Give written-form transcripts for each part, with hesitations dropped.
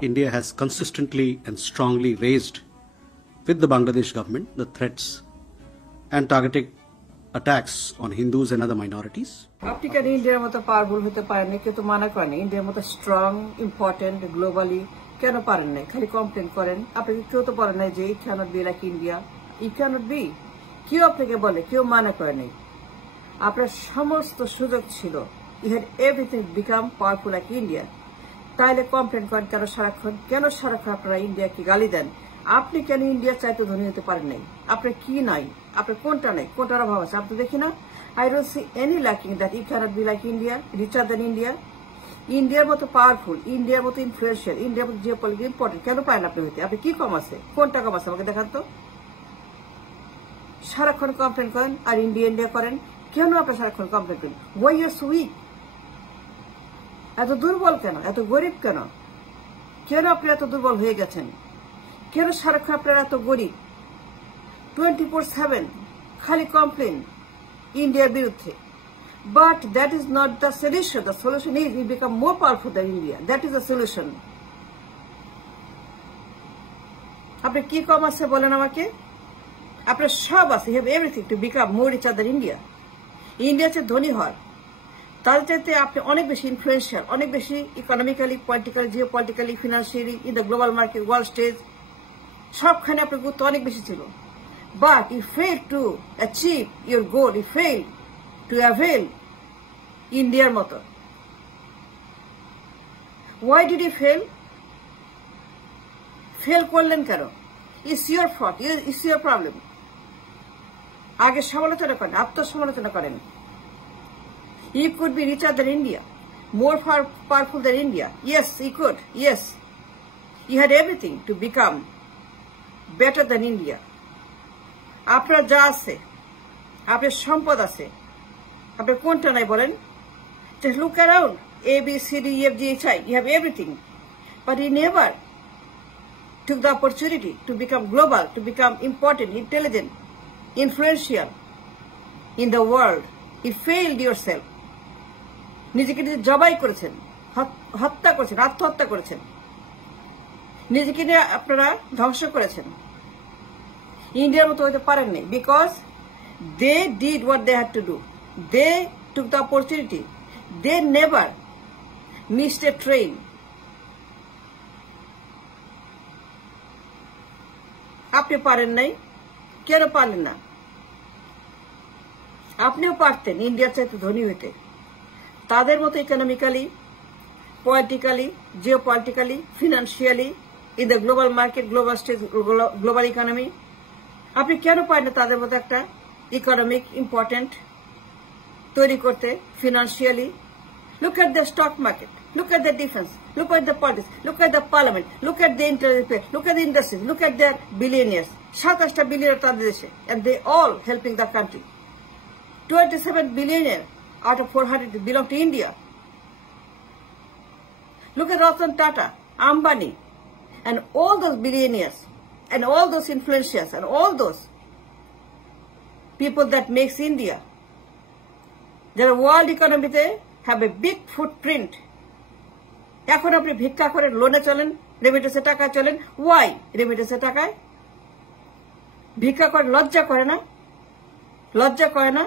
India has consistently and strongly raised with the Bangladesh government the threats and targeted attacks on Hindus and other minorities. আপনি কেন ইন্ডিয়ার মতো পাওয়ারফুল হতে পারেন কেউ তো মানা করেন ইন্ডিয়ার মতো স্ট্রং ইম্পর্টেন্ট গ্লোবালি কেন পারেন না খালি কমপ্লেন করেন আপনাকে কেউ তো বলে না যে it can't be like India it can't be কেউ আপনাকে বলে কেউ মানা করে নাই আপনার সমস্ত সুযোগ ছিল you had everything become powerful like India তাইলে কমপ্লেন করেন কেন সারাক্ষণ আপনারা ইন্ডিয়াকে গালি দেন আপনি কেন ইন্ডিয়া চাইতে ধনী হতে পারেন নাই আপনার কি নাই আপনার কোনটা নেই কোনটার অভাব আছে আপনি দেখি না I don't see any lacking that it cannot be like India, richer than India. Indiaর মতো পাওয়ারফুল ইন্ডিয়ার মতো ইনফ্লুয়েন্সিয়াল ইন্ডিয়ার মতো জিওপলিটিক্যাল ইম্পর্টেন্ট কেন পারেন আপনি হইতে আপনি কি কম আছে কোনটা কম আছে আমাকে দেখান তো সারাক্ষণ কমপ্লেন করেন আর ইন্ডিয়া করেন কেন আপনি সারাক্ষণ কমপ্লেন করেন ওয়াই ইউ সো উইক এত দুর্বল কেন এত গরিব কেন কেন আপনি এত দুর্বল হয়ে গেছেন কেন সারাক্ষণ আপনারা এত গরিব 24/7 খালি কমপ্লেন India's বিরুদ্ধে but that is not the solution. The solution is we become more powerful than India. That is the solution. আপনি কি কম আছে বলেন আমাকে আপনার সব আছে have everything to become more richer than India. India চেয়ে ধনী হওয়ার তার চাইতে আপনি অনেক বেশি ইনফ্লুয়েন্সিয়াল অনেক বেশি economically politically geopolitically financially in the global market world stage সবখানে আপনার গুরুত্ব অনেক বেশি ছিল but you failed to achieve your goal you failed to avail India's motto why did you fail করলেন কেন it's your fault it's your problem আগে সমালোচনা করেন আত্মসমালোচনা করেন you could be richer than India more powerful than India yes you could yes you had everything to become better than India আপনার যা আছে আপনার সম্পদ আছে আপনার কোনটা নাই বলেন just look around A B C D E F G H I you have everything but you never took the opportunity to become global to become important intelligent influential in the world you failed yourself নিজেকে নিজে জবাই করেছেন হত্যা করেছেন আত্মহত্যা করেছেন নিজেকে নিয়ে আপনারা ধ্বংস করেছেন ইন্ডিয়ার মতো হতে পারেন নাই because they did what they had to do they took the opportunity they never missed a train আপনি পারেন নাই কেন পারলেন না আপনিও পারতেন ইন্ডিয়ার চাইতে ধনী হইতে তাদের মতো economically politically geopolitically financially in the global market global stage global economy আপনি কেন পারেন না তাদের মতো একটা ইকোনমিক ইম্পর্টেন্ট তৈরি করতে financially look at the stock market look at the defence look at the politics look at the parliament look at the look at the industries look at the billionaires 27টা billionaire তাদের দেশে and they all helping the country 27 billionaire out of 400 belong to India. Look at Ratan Tata, Ambani and all those billionaires and all those influencers and all those people that makes India. Their world economy they have a big footprint. এখন আপনি ভিক্ষা করেন লোনে চলেন রেমিটেন্সে টাকা চলেন ওয়াই রেমিটেন্সে টাকায় ভিক্ষা করে লজ্জা করে না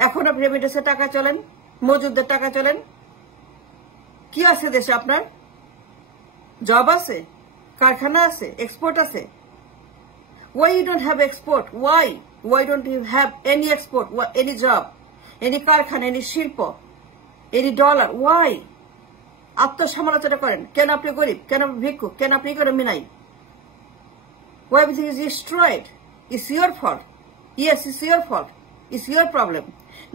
এখন আপনি রেমিটেন্সে টাকা চলেন মজুরদের টাকা চলেন কি আছে দেশে আপনার জব আছে কারখানা আছে এক্সপোর্ট আছে why you don't have export why don't you have any export any job any কারখানা any শিল্প any dollar why আত্মসমালোচনা করেন কেন আপনি গরিব কেন আপনি ভিক্ষুক কেন আপনি ইকোনমি নাই why everything is destroyed it's your fault yes it's your fault it's your problem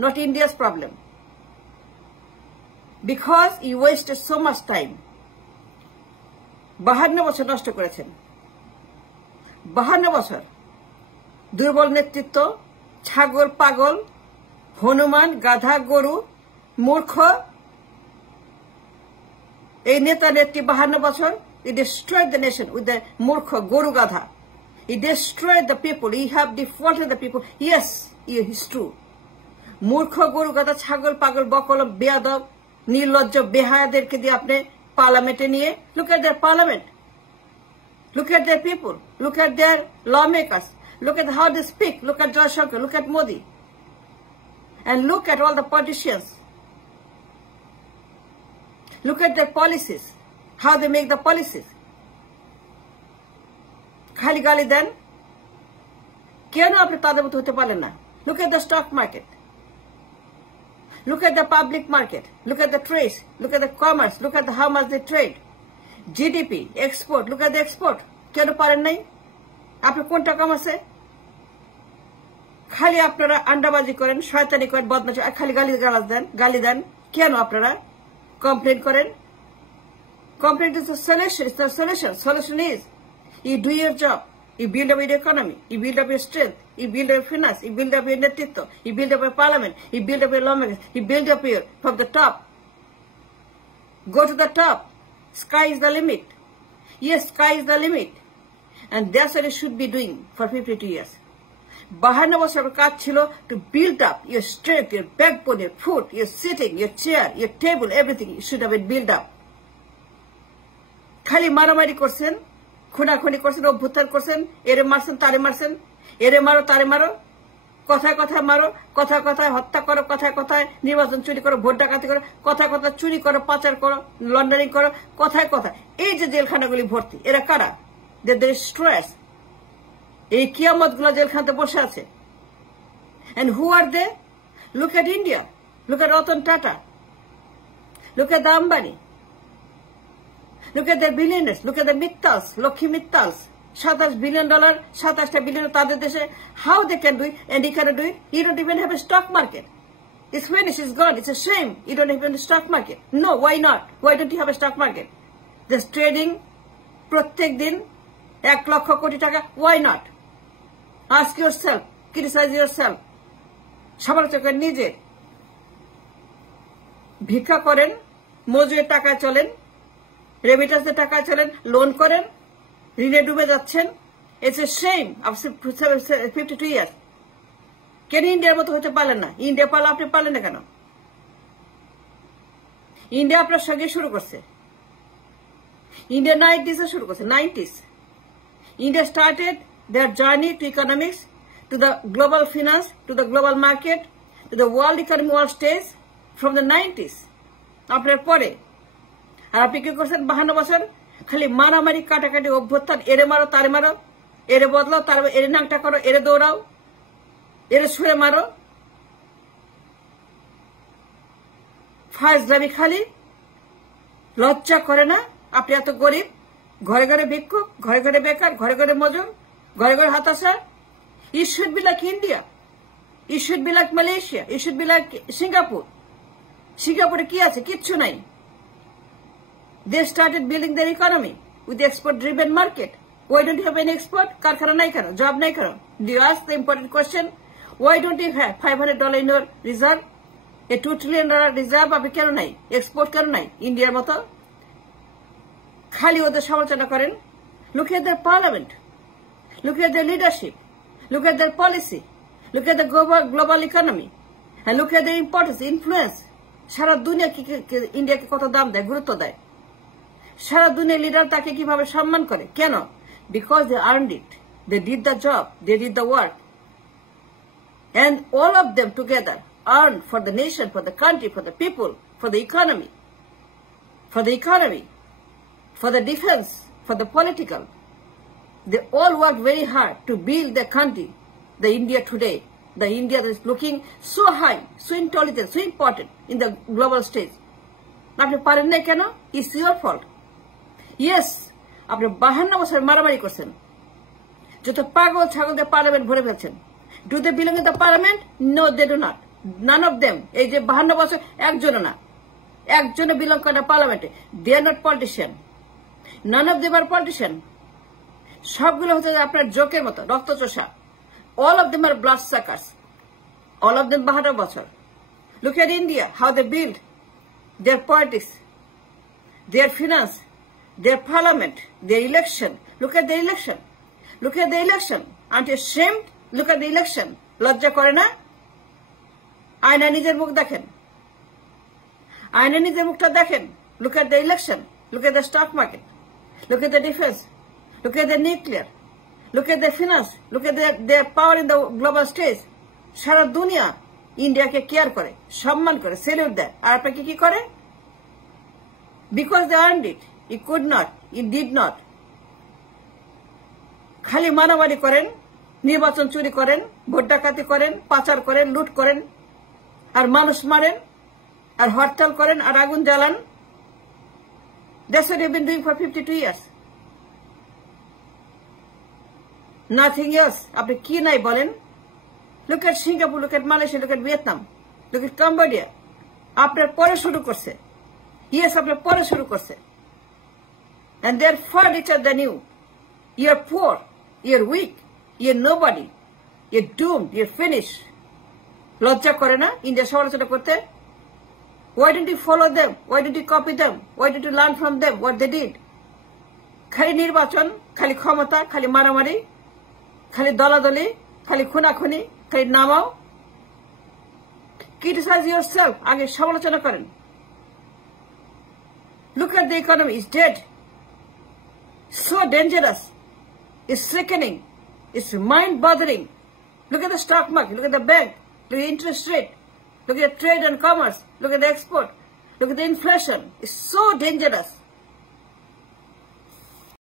not India's problem because you wasted so much time 52 বছর নষ্ট করেছেন 52 বছর দুর্বল নেতৃত্ব ছাগল পাগল হনুমান গাধা গরু মূর্খ এই নেতা নেত্রী 52 বছর he destroyed the nation with the মূর্খ গরু গাধা he destroyed the people he have defaulted the people yes it's true মূর্খ গরু গাধা ছাগল পাগল বকল বেয়াদব নির্লজ্জ বেহায়াদেরকে দিয়ে আপনি Parliament niye. Look at their parliament. Look at their people. Look at their lawmakers. Look at how they speak. Look at Joy Shankar. Look at Modi. And look at all the politicians. Look at their policies. How they make the policies. খালি গালি দেন কেন আপনি তাদের মতো হতে পারলেন না look at the stock market look at the public market look at the trade look at the commerce look at how much they trade GDP export look at the export কেন পারেন নাই আপনি কোনটা কমাছে খালি আপনারা আন্ডাবাজি করেন শয়তানি করেন বদমাশি খালি গালি দেন কেন আপনারা কমপ্লেইন করেন complaint is the solution it's the solution is you do your job. You build up your economy. You build up your strength. You build up your finance. You build up your netitto. You build up your parliament. You build up your lawmakers. You build up your from the top. Go to the top. Sky is the limit. Yes, sky is the limit. And that's what you should be doing for 52 years. 52 বছরের কাজ ছিল to build up your strength, your backbone, your foot, your sitting, your chair, your table, everything should have been built up. খালি মারামারি করছেন খুনাখুনি করছেন অভ্যুত্থান করছেন এরে মারছেন তারে মারছেন এরে মারো তারে মারো কথায় কথায় মারো কথায় কথায় হত্যা করো কথায় কথায় নির্বাচন চুরি করো ভোট ডাকাতি করো কথায় কথায় চুরি করো পাচার করো লন্ডারিং করো কথায় কথায় এই যে জেলখানাগুলি ভর্তি এরা কারা দের স্ট্রেস এই কিয়ামত গুলো জেলখানাতে বসে আছে and who are they look at India look at Ratan Tata look at the Ambani Look at the billionaires. Look at the Mittals, Lokhi Mittals. $27 billion, 27 billion তাদের দেশে. How they can do it and they cannot do it? You don't even have a stock market. It's finished, it's gone. It's a shame. You don't have a stock market. No, why not? Why don't you have a stock market? Just trading, প্রত্যেক দিন 1 লক্ষ কোটি টাকা. Why not? Ask yourself, criticize yourself. সমালোচনা করেন নিজে. ভিক্ষা করেন, মজুরির টাকা চলেন, রেমিটান্সের টাকা চলেন লোন করেন ঋণে ডুবে যাচ্ছেন ইটস এ শেম আফটার 52 ইয়ার্স কেন ইন্ডিয়ার মতো হতে পারলেন না ইন্ডিয়া পারলে আপনি পারলেন না কেন ইন্ডিয়া আপনার সঙ্গে শুরু করছে ইন্ডিয়া 90s শুরু করছে 90s India started their journey to economics to the global finance to the global market to the world economy world stage from the 90s আপনার পরে আর আপনি কি করছেন 52 বছর খালি মারামারি কাটাকাটি অভ্যুত্থান এরে মারো তারে মারো এরে বদলাও তার এরে নাংটা করো এরে দৌড়াও এরে ছুঁড়ে মারো ফাজলামি খালি লজ্জা করে না আপনি এত গরিব ঘরে ঘরে ভিক্ষুক ঘরে ঘরে বেকার ঘরে ঘরে মজুর ঘরে ঘরে হতাশা it should be like India it should be like Malaysia it should be like সিঙ্গাপুরে কি আছে কিচ্ছু নাই They started building their economy with the export-driven market. Why don't you have any export? Karkhana nahi karo, job nahi karo. Do you ask the important question? Why don't you have $500 in your reserve? A $2 trillion reserve আপনি কেন নাই? Export কেন নাই? Indiaর মতো? খালি ওদের সমালোচনা করেন. Look at their parliament. Look at their leadership. Look at their policy. Look at the global economy. And look at their importance, influence. সারা দুনিয়া ইন্ডিয়াকে কত দাম দেয়, গুরুত্ব দেয়. সারা দুনিয়ার লিডার তাকে কিভাবে সম্মান করে কেন because they earned it they did the job they did the work and all of them together earn for the nation for the country for the people for the economy for the defence for the political they all work very hard to build the country the India today the India that is looking so high so intelligent so important in the global stage আপনি পারেন না কেন it's your fault yes আপনি 52 বছর মারামারি করছেন যত পাগল ছাগলদের পার্লামেন্ট ভরে ফেলছেন do they belong in the parliament no they do not none of them এই যে 52 বছর একজনও না একজনও বিলং করে পার্লামেন্টে they are not politician none of them are politician সবগুলো হচ্ছে আপনার জোকের মতো রক্তচোষা all of them are blood suckers all of them 52 বছর look at India how they build their politics, their finance, their parliament, their election. Look at the election. Look at the election. Aren't you ashamed? Look at the election. লজ্জা করে না আয়না নিজের মুখ দেখেন আয়না নিজের মুখটা দেখেন Look at the election. Look at the stock market. Look at the defense. Look at the nuclear. Look at the finance. Look at their power in the global stage. সারা দুনিয়া ইন্ডিয়াকে কেয়ার করে, সম্মান করে, সেলিউট দেয়। আর আপনাকে কি করে? Because they earned it. It could not. It did not. খালি মারামারি করেন, নির্বাচন চুরি করেন, ভোট ডাকাতি করেন, পাচার করেন, লুট করেন, আর মানুষ মারেন, আর হরতাল করেন, আর আগুন জ্বালান। That's what you've been doing for 52 years. Nothing else. আপনি কি নাই বলেন? Look at Singapore, look at Malaysia, look at Vietnam, look at Cambodia. আপনার পরে শুরু করছে। Yes, আপনার পরে শুরু করছে। And they're far richer than you. You're poor, you're weak, you're nobody, you're doomed, you're finished. লজ্জা করে না ইন্ডিয়া সমালোচনা করতে? Why didn't you follow them? Why did you copy them? Why did you learn from them what they did? খালি নির্বাচন, খালি ক্ষমতা, খালি মারামারি, খালি দলাদলি, খালি খুনাখুনি, খালি নামাও। Criticize yourself. আগে সমালোচনা করেন। Look at the economy. It's dead. So dangerous. It's sickening. It's mind-boggling. Look at the stock market. Look at the bank. Look at the interest rate. Look at the trade and commerce. Look at the export. Look at the inflation. It's so dangerous.